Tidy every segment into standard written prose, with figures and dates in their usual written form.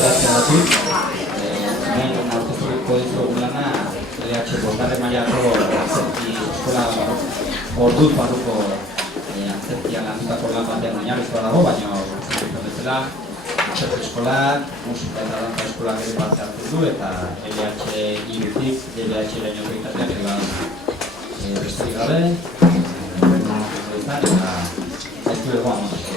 azaratzeagatik. Hemen aurkeztuko dizugun lana, LH bosgarren mailako antzerki eskola orduz barruko antzerkian landutako lan batean oinarrizkoa dago, baina bezala antzerki eskolak, musika eta dantza eskolak ere parte hartzen du, eta LH irutik, LH eraino egitateak ere besterik gabe, eta zaitu egoan montezko.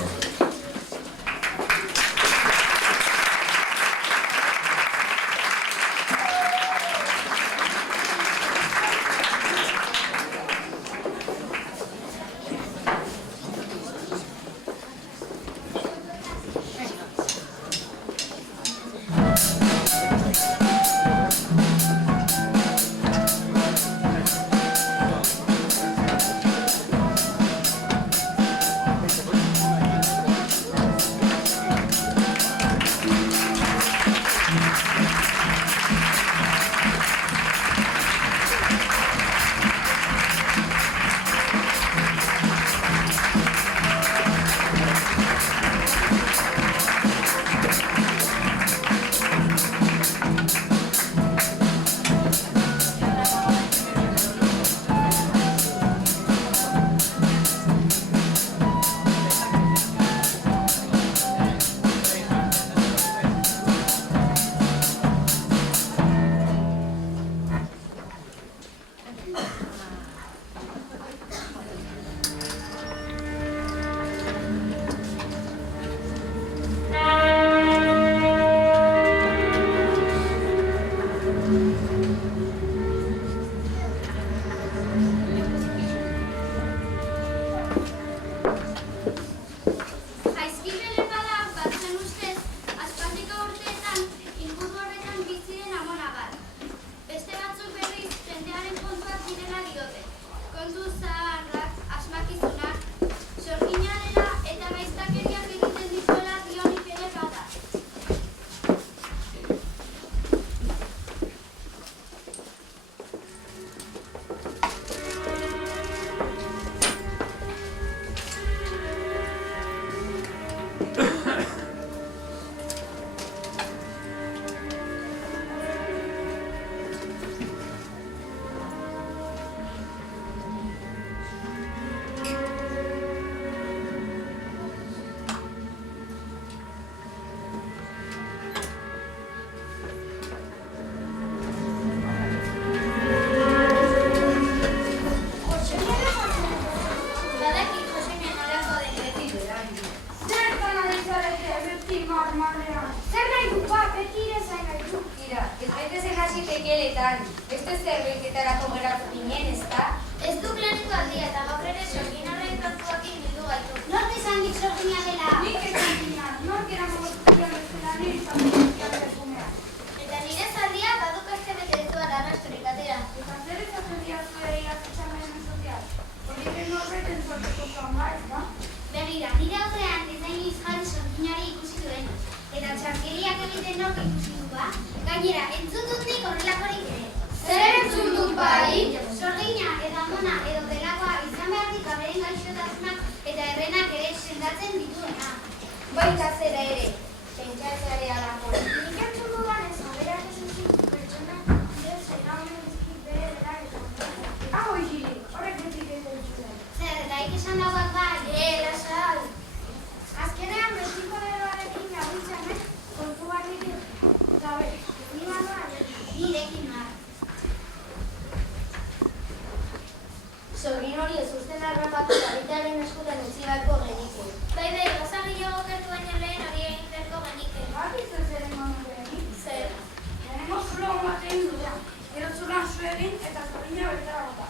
Sorgin hori ez usten harrapatu garitearen eskutan utzi beharko geniko. Bai, gozagillo gokertu baino lehen hori egin beharko genike. Bakiz ez ere manu behenik? Zer? Lehenengo zulo batean dudea. Gero zulan zu egin eta zorgina bertara bota.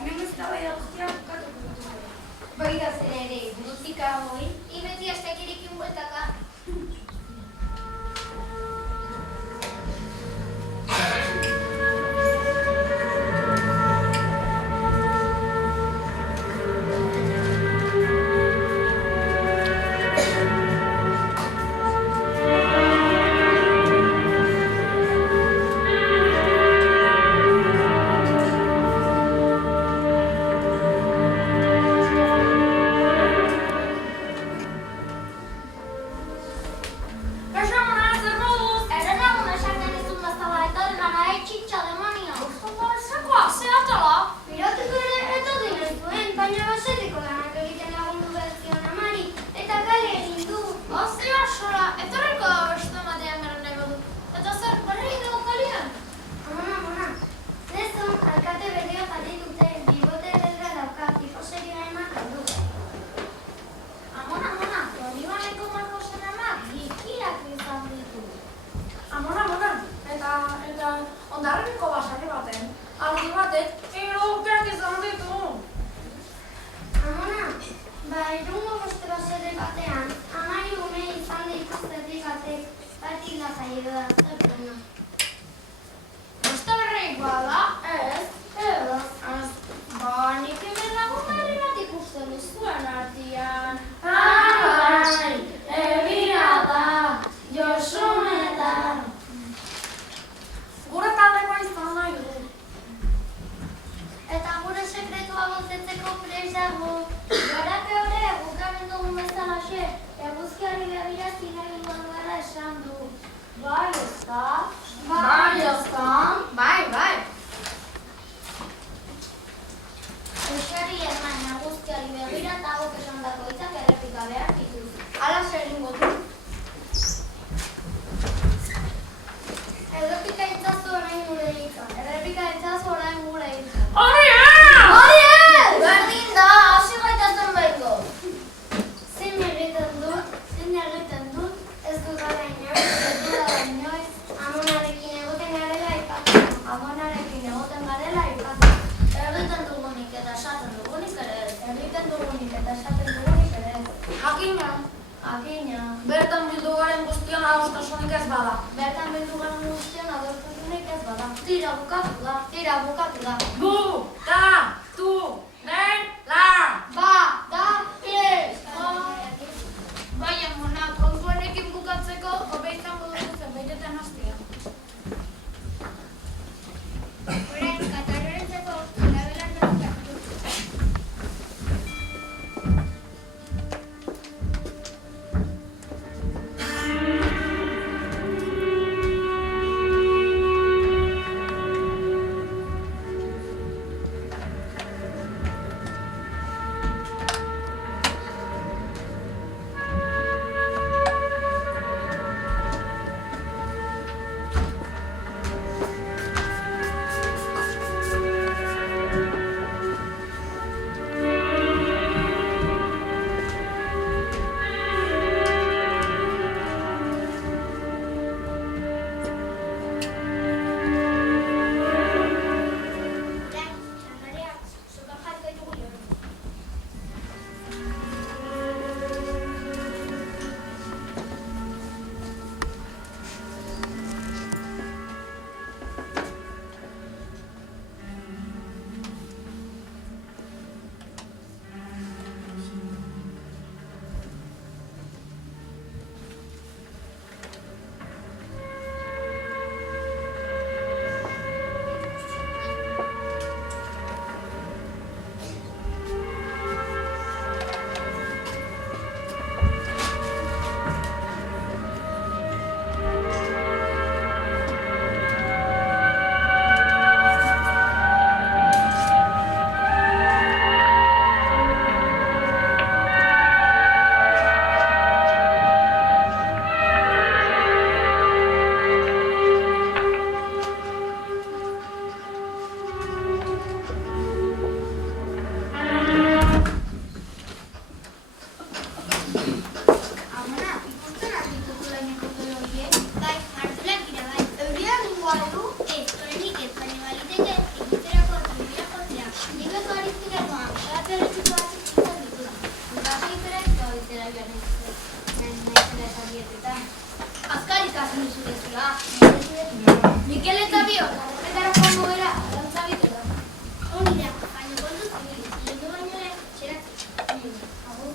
Hemen ez da bai da guztia bukatuko dut. Bai da zen ere, burutika hoi. Ibeti aztekirikin bueltaka. basari baten. Aldi batek, 3 urteak izan ditu. Amona, irungo bostero sede batean, 10 ume izan dituztetik batek batik lasai edo da zerpena. Bosta berreikoa da? Ez. Nik hemen lagunari bat ikusten duzuen artean. Bai, egia da, Josunetan. Gure taldekoa izan nahi du. Eta gure sekretua gotetzeko prest dago. Garake hori gukaren dugun bezalaxe, eguzkiari begira zina egingo duela esan du. Bai, ezta? Bai. Euskari eman eguzkiari begira eta gok esandako hitzak errepika behar dituz. Halaxe egingo du. Errepika itzazu orain gure hitza. Errepika itzazu orain gure hitza. Hori ez! Berdin da, hasi gaitazen behingo. Zein egiten dut, ez dut gara inoiz, amonarekin egoten garela ipatu. Egiten dugunik eta esaten dugunik ere ez. Jakina. Bertan bildu garen guztion adostasunik ez bada. Tira bukatu da. Bukatu-dela! Bai, amona, kontuarekin bukatzeko, hobe izango dugu zenbaitetan hastea. Orain, katarrentzeko labelan dut. Mikel eta biok, arrepetara joango gara, arrantza bitera. Hori da, baina kontu zibil, lehendu baino lehen, txeratzi. Agur.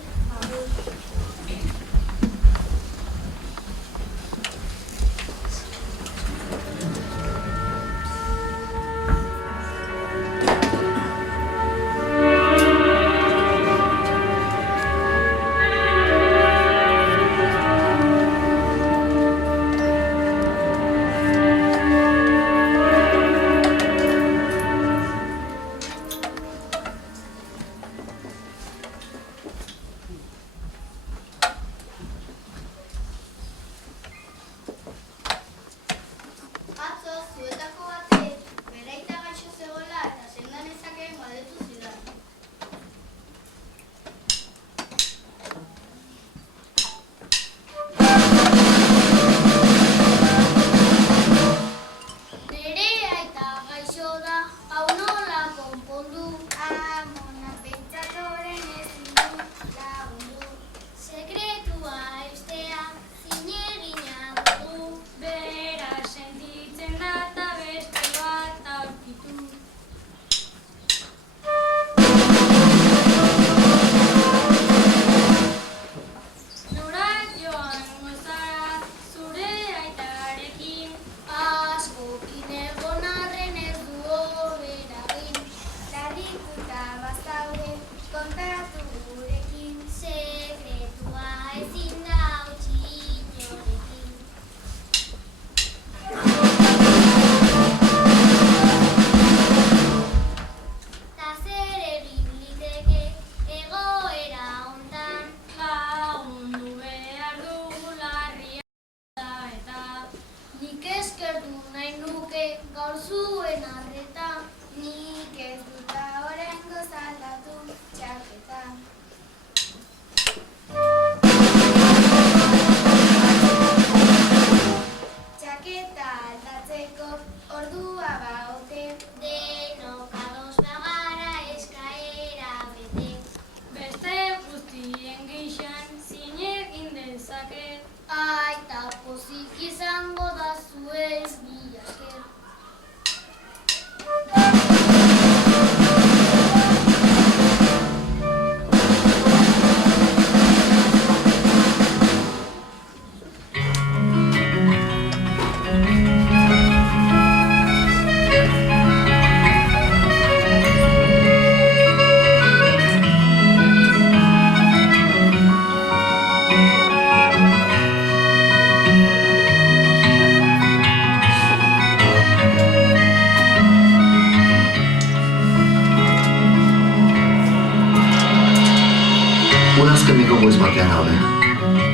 Azkeneko goiz batean daude,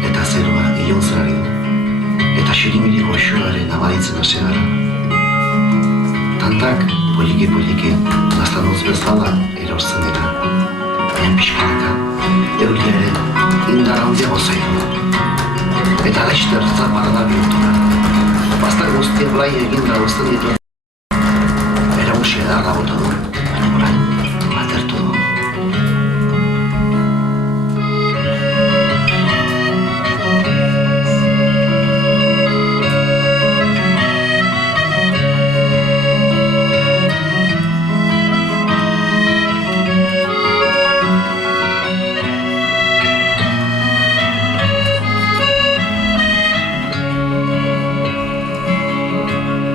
eta zeroa iluntzen ari du, eta xirimiriko xuraren abaritzen hasi gara. Tantak, poliki, lastanuz bezala erortzen dira, baina pixkanaka, euria ere indar handiago zaitu. Eta laster zaparrada bihurtu da. Bastak guztia blai eginda guztien ditu. Eramusia da bota du, baina orain atertu du.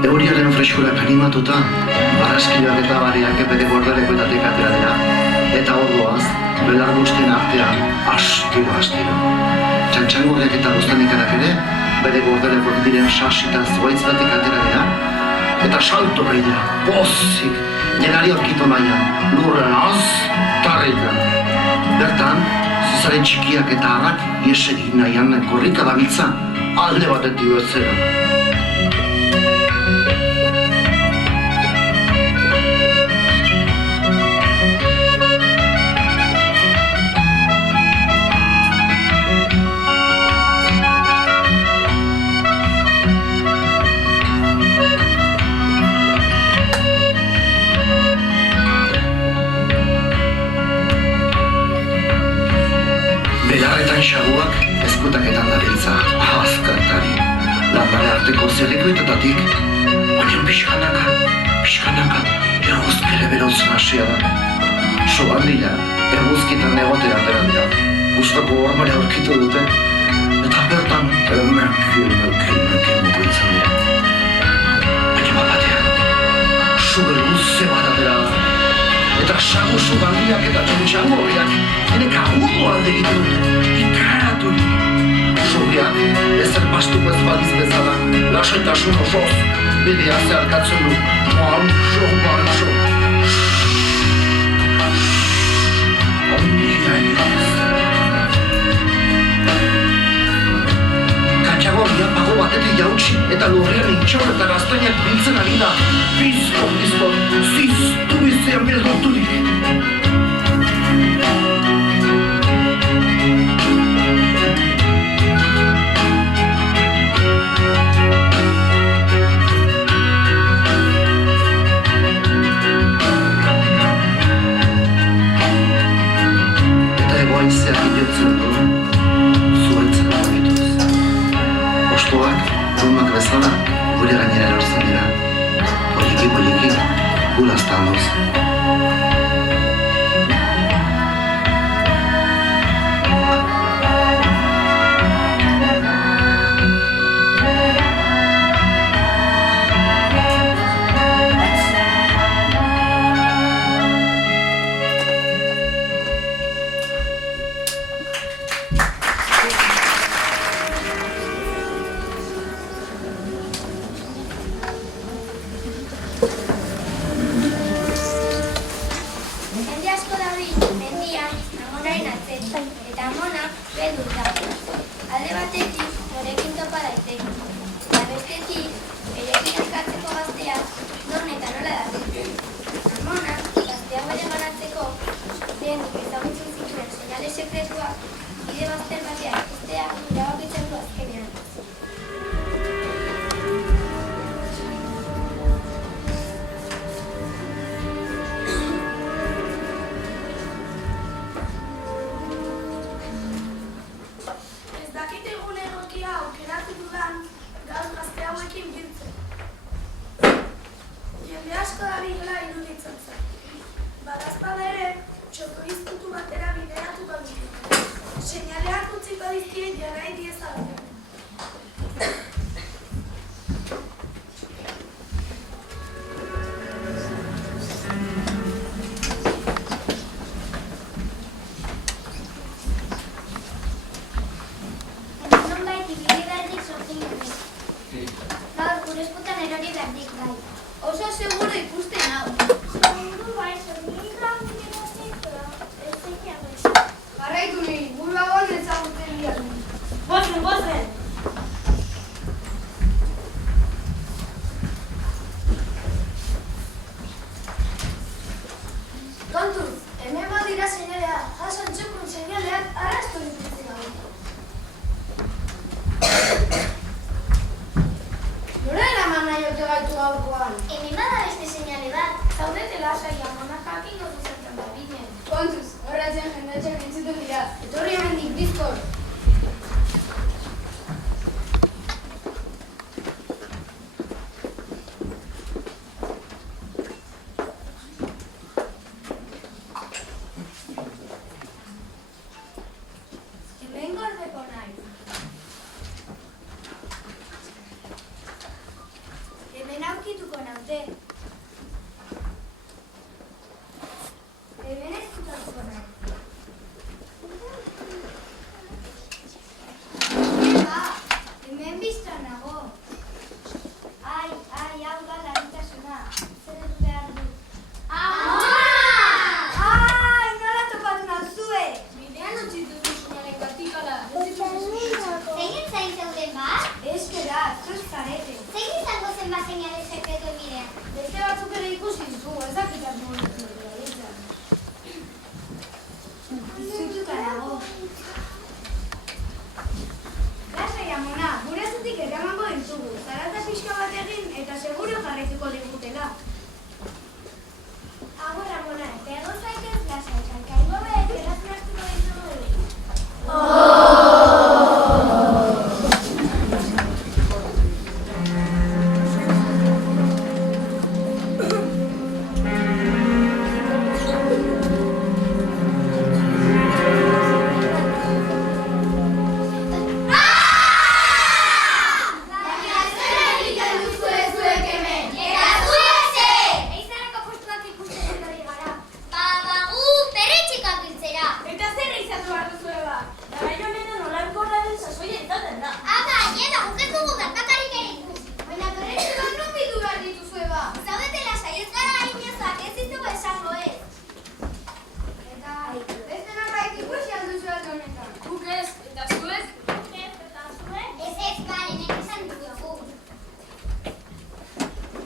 Euriaren freskurak animatuta, barraskiloak eta bariak bere gordelekoetatik atera dira. Eta hor goaz, belar guztien artean, astiro. Txantxangurriak eta buztanikarak ere, bere gordelekoak diren sasita zuaitz batik atera dira. Eta salto nahi dira, pozik, jenari aurkitu nahian, lurren az, tarrikan. Bertan, zizaren txikiak eta harrak iesegin nahian korrika dabiltza alde batetik bezera. Belarretan xaguak ezkutaketan dabiltza, azkartari. Landare arteko zerrikoetetatik, baina pixkanaka, eguzkere berotzen hasia da. Soban dira, eguzkitan negotera atera dira. Gustoko hormare aurkitu dute, eta bertan merke mugitzen dira. Baina batean, suge luze bat atera da. Eta xago sugandiak eta txantxangorriak enek agudu alde egiten dute, ikaraturik. Sugiak, ezer pastuko ez baliz bezala, lasaitasun osoz, bidea zeharkatzen du. Manso. Ondia inoz. Katxagorria pago batetik jautsi eta lurrian itxor eta gaztainak biltzen ari da. Bizko, ziztu bizean beldurturik. Eta egoaizeak idiotzen du, zuaitzen abituz. Ostoak, rumak bezala, gure gainera erortzen dira. Poliki, gulaztan duz. Jarraitu ni, burua Gu ezakitak mugitzen dira ditzen. Zututa dago. Lasai amona, gure zutik eramango ditugu. Zarata pixka bat egin eta seguro jarraituko digutela. Agur amona, eta egon zaitez lasai, kankaingo behar erazun astuko ditugu. Eizarako postuak ikusten ari gara. Gu perretxikak biltzera. Eta zer izatu behar duzue ba? Garai honetan olankorraren sasoia izaten da. Ama, jena, guk ez dugu gertakarik ere ikusi. Baina perretxikak non bidu behar dituzue ba? Zaudete lasai, ez gara hainezak, ez ditugu esango ez. Eta, beste norbait ikusi alduzue alde honetan. Guk ez, eta zuez? Ez ez, bale, nek esan dugu.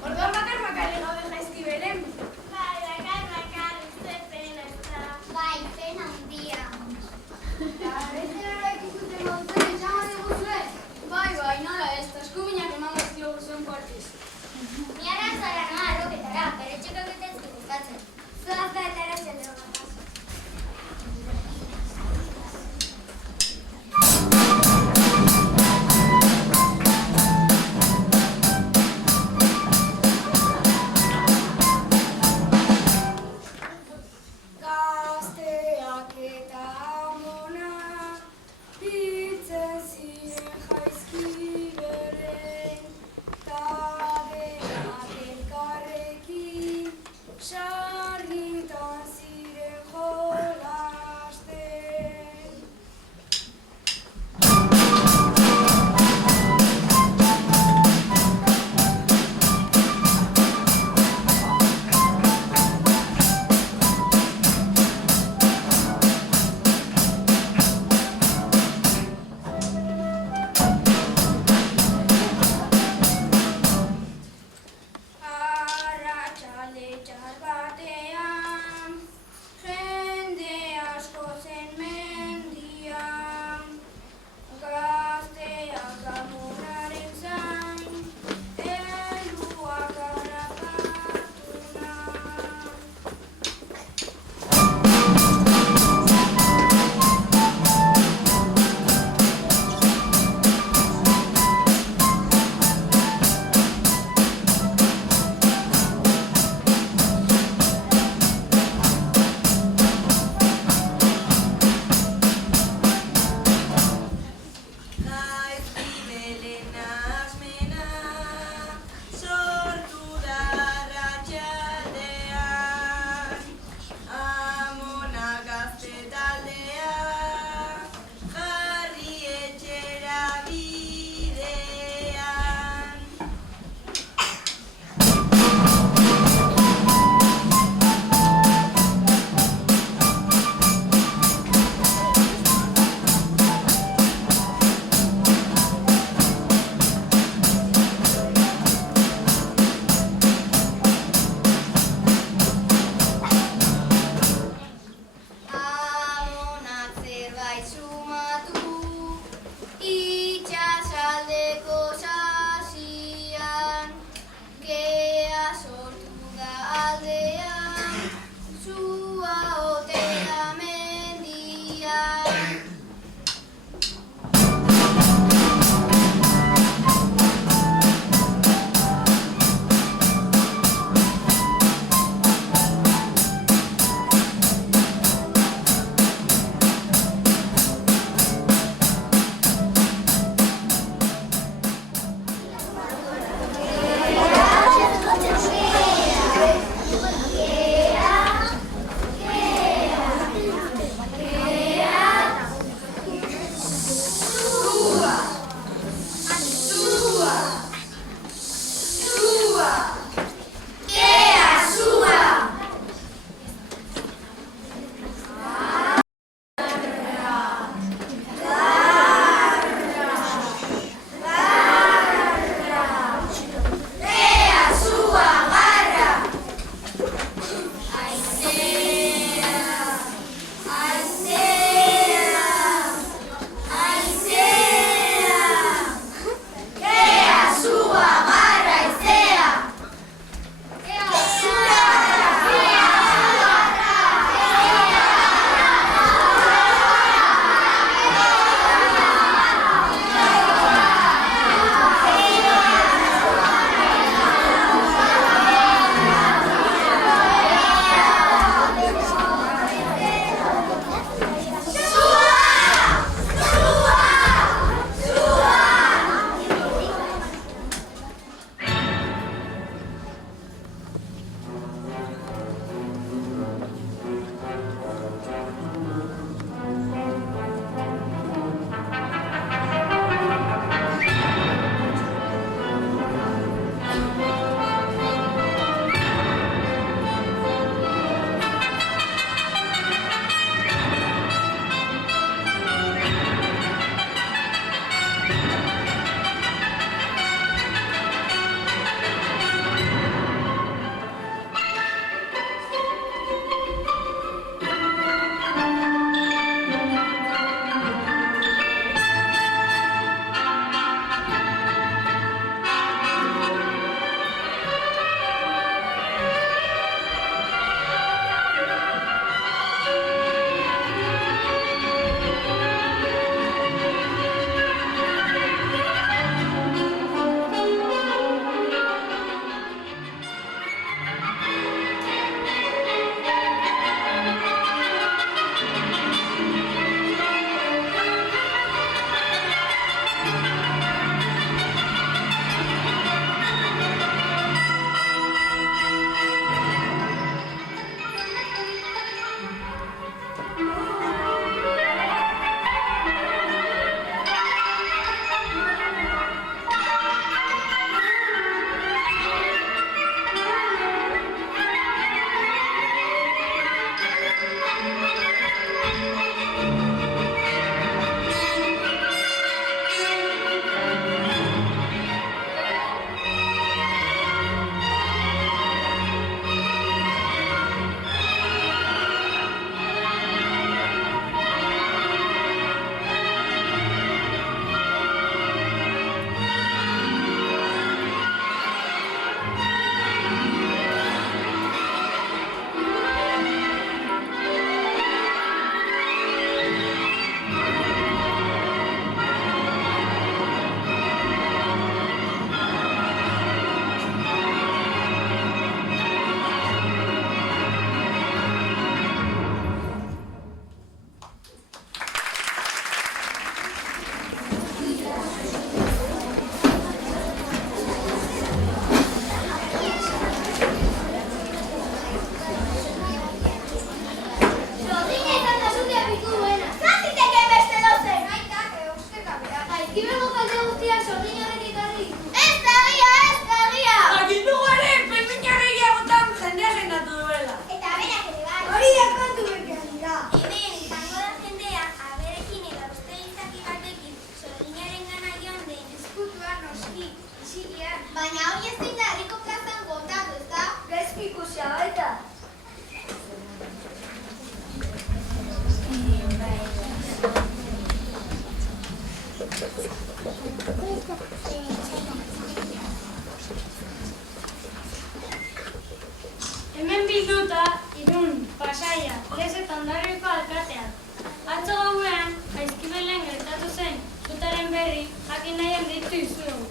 Orduan bakar-bakarrik gaude jaizki beren. Bai, bakar, ze pena ez da. Bai, pena handia. Eta, beste norbait ikusten gauzuen, esango diguzue. Bai, nola ez, eta eskuminak emango ez diogu zuen partiz. Ni ara zara noa arroketara, perretxikak eta ez gustatzen. Zoaz da eta eratzen dugu. Gazteak eta amona biltzen ziren jaizki beren, ta denak elkarrekin sarritan ziren jolasten. Arratsalde txar batean, jende asko zen mendian, gazteak amonaren zain, helduak harrapatuna. bilduta Irun, Pasaia, Lez eta Hondarribiko alkateak. Atzo gauean, Jaizkibelen gertatu zen sutaren berri jakin nahian deitu izuegu.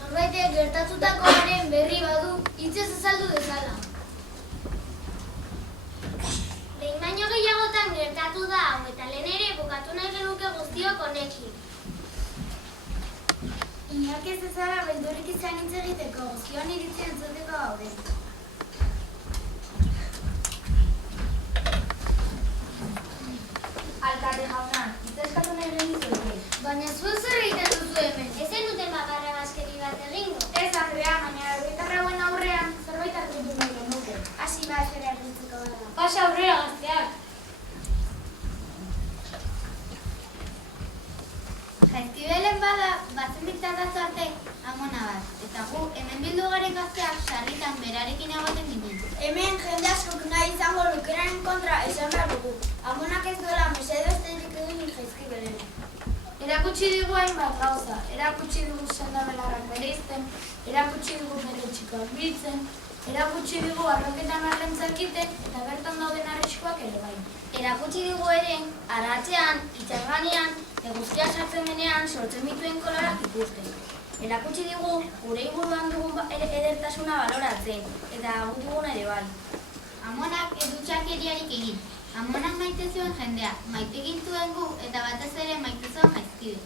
Norbaitek gertatutakoaren berri badu, hitzez azaldu dezala. Behin baino gehiagotan gertatu da hau eta lehen ere bukatu nahi genuke guztiok honekin. Inork ez ezara beldurik izan hitz egiteko, guztion iritzia entzuteko gaude. Alkate jauna, hitz eskatu nahi genizueke. Baina zuen zer egiten duzu hemen? Ez zenuten bakarra baskeri bat egingo? Ez, Andrea, baina herritar hauen aurrean zerbait argitu nahi genuke. Hasi bat zer argitzeko gara. Pasa aurrera gazteak. Jaizkibelen bada, batzen diktatatu arte amona bat. Eta gu, hemen bildu garen gazteak sarritan berarekin egoten ginen. Hemen jende askok nahi izango lukeraren kontra esan behar dugu. Amonak ez duela mesedo esterik egin Jaizkibelen. Erakutsi digu hainbat gauza, erakutsi digu sendabelarrak bereizten, erakutsi digu bere txikoak biltzen, erakutsi digu arroketan arrentzakiten eta bertan dauden arriskuak ere bai. Erakutsi digu ere, arratzean, itxarganean, eguzkia sartzen denean sortzen dituen kolorak ikusten. Erakutsi digu gure inguruan dugun edertasuna baloratzen, eta gu dugun ere bai. Amonak ez du txakeriarik egin. Amonak maite zuen jendea, maite gintuen gu eta batez ere maite zuen Jaizkibel.